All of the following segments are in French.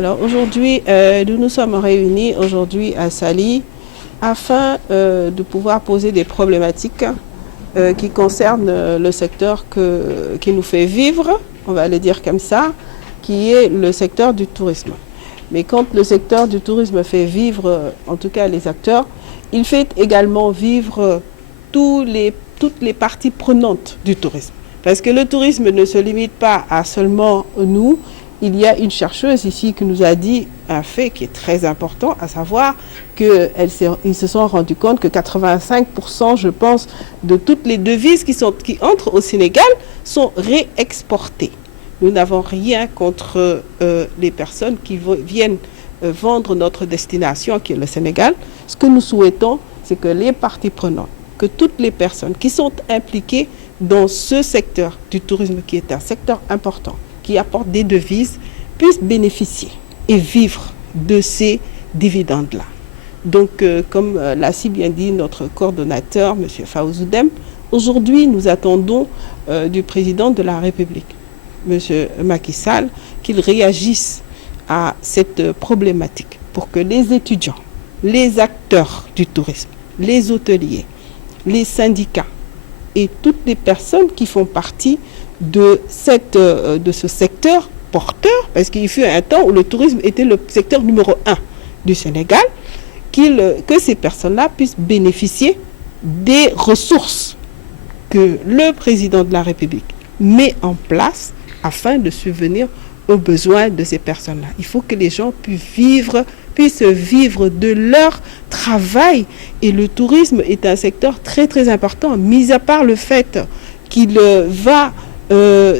Alors aujourd'hui, nous nous sommes réunis aujourd'hui à Saly afin de pouvoir poser des problématiques qui concernent le secteur qui nous fait vivre, on va le dire comme ça, qui est le secteur du tourisme. Mais quand le secteur du tourisme fait vivre, en tout cas les acteurs, il fait également vivre toutes les parties prenantes du tourisme. Parce que le tourisme ne se limite pas à seulement nous. Il y a une chercheuse ici qui nous a dit un fait qui est très important, à savoir qu'ils se sont rendus compte que 85%, je pense, de toutes les devises qui entrent au Sénégal sont réexportées. Nous n'avons rien contre les personnes qui viennent vendre notre destination, qui est le Sénégal. Ce que nous souhaitons, c'est que les parties prenantes, que toutes les personnes qui sont impliquées dans ce secteur du tourisme, qui est un secteur important, qui apportent des devises, puissent bénéficier et vivre de ces dividendes-là. Donc, comme l'a si bien dit notre coordonnateur, M. Fawzoudem, aujourd'hui, nous attendons du président de la République, M. Macky Sall, qu'il réagisse à cette problématique pour que les étudiants, les acteurs du tourisme, les hôteliers, les syndicats et toutes les personnes qui font partie de ce secteur porteur, parce qu'il fut un temps où le tourisme était le secteur numéro 1 du Sénégal, que ces personnes-là puissent bénéficier des ressources que le président de la République met en place afin de subvenir aux besoins de ces personnes-là. Il faut que les gens puissent vivre de leur travail. Et le tourisme est un secteur très très important, mis à part le fait qu'il va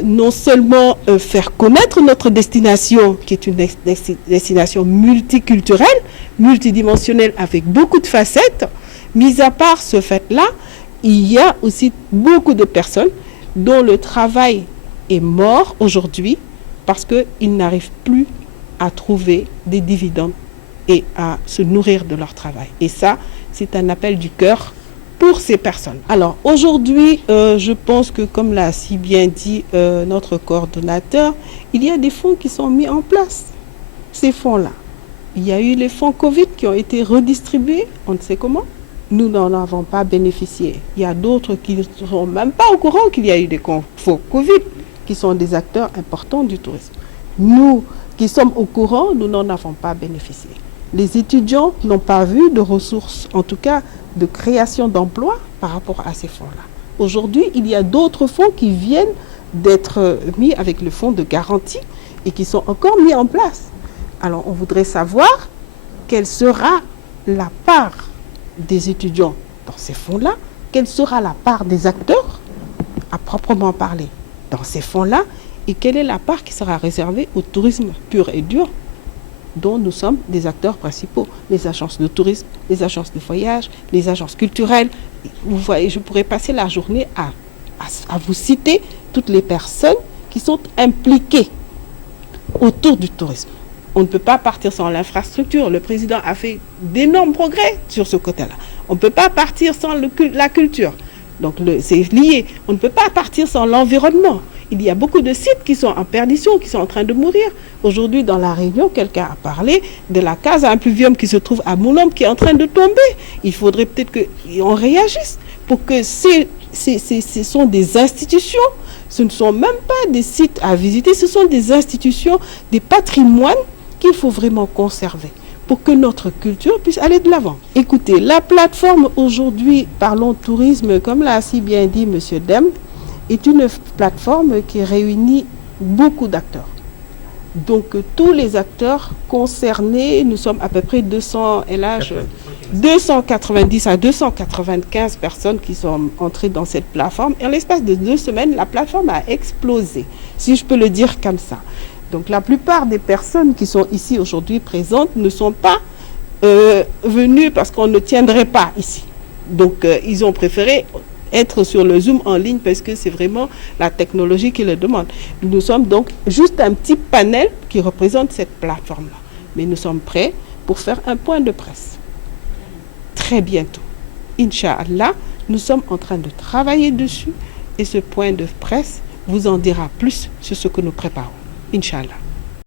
non seulement faire connaître notre destination, qui est une destination multiculturelle, multidimensionnelle, avec beaucoup de facettes. Mis à part ce fait-là, il y a aussi beaucoup de personnes dont le travail est mort aujourd'hui parce qu'ils n'arrivent plus à trouver des dividendes et à se nourrir de leur travail. Et ça, c'est un appel du cœur pour ces personnes. Alors aujourd'hui, je pense que comme l'a si bien dit notre coordonnateur, il y a des fonds qui sont mis en place. Ces fonds-là, il y a eu les fonds Covid qui ont été redistribués, on ne sait comment. Nous n'en avons pas bénéficié. Il y a d'autres qui ne sont même pas au courant qu'il y a eu des fonds Covid, qui sont des acteurs importants du tourisme. Nous qui sommes au courant, nous n'en avons pas bénéficié. Les étudiants n'ont pas vu de ressources, en tout cas de création d'emplois par rapport à ces fonds-là. Aujourd'hui, il y a d'autres fonds qui viennent d'être mis avec le fonds de garantie et qui sont encore mis en place. Alors, on voudrait savoir quelle sera la part des étudiants dans ces fonds-là, quelle sera la part des acteurs, à proprement parler, dans ces fonds-là, et quelle est la part qui sera réservée au tourisme pur et dur, dont nous sommes des acteurs principaux, les agences de tourisme, les agences de voyage, les agences culturelles. Vous voyez, je pourrais passer la journée à vous citer toutes les personnes qui sont impliquées autour du tourisme. On ne peut pas partir sans l'infrastructure. Le président a fait d'énormes progrès sur ce côté-là. On ne peut pas partir sans la culture. Donc c'est lié. On ne peut pas partir sans l'environnement. Il y a beaucoup de sites qui sont en perdition, qui sont en train de mourir. Aujourd'hui, dans la Réunion, quelqu'un a parlé de la case à impluvium qui se trouve à Moulombe, qui est en train de tomber. Il faudrait peut-être qu'on réagisse pour que ce sont des institutions. Ce ne sont même pas des sites à visiter, ce sont des institutions, des patrimoines qu'il faut vraiment conserver pour que notre culture puisse aller de l'avant. Écoutez, la plateforme aujourd'hui, Parlons Tourisme, comme l'a si bien dit M. Dem, est une plateforme qui réunit beaucoup d'acteurs. Donc tous les acteurs concernés, nous sommes à peu près 290 à 295 personnes qui sont entrées dans cette plateforme. Et en l'espace de 2 semaines, la plateforme a explosé, si je peux le dire comme ça. Donc la plupart des personnes qui sont ici aujourd'hui présentes ne sont pas venues parce qu'on ne tiendrait pas ici. Donc ils ont préféré être sur le Zoom en ligne parce que c'est vraiment la technologie qui le demande. Nous sommes donc juste un petit panel qui représente cette plateforme-là. Mais nous sommes prêts pour faire un point de presse. Très bientôt. Inch'Allah, nous sommes en train de travailler dessus et ce point de presse vous en dira plus sur ce que nous préparons. Inch'Allah.